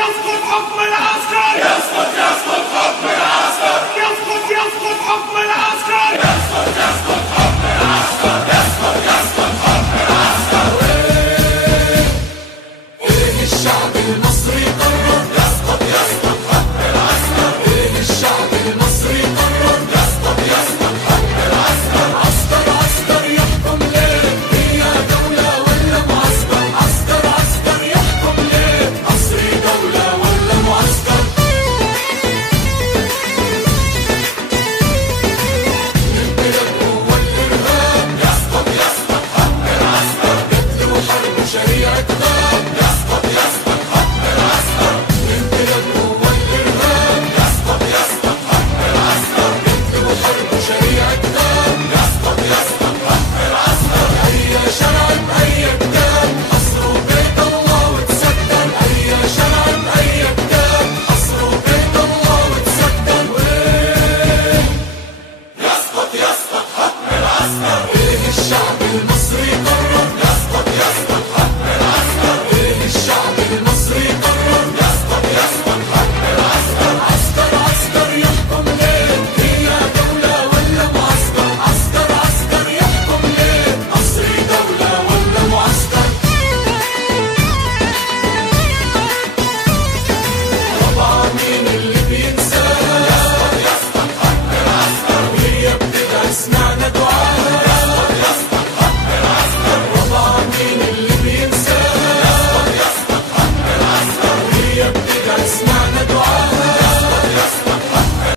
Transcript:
يسقط حكم العسكر، يسقط يسقط حكم العسكر، يسقط يسقط حكم العسكر، يسقط يسقط حكم العسكر، يسقط يسقط حكم العسكر. وين الشعب المصري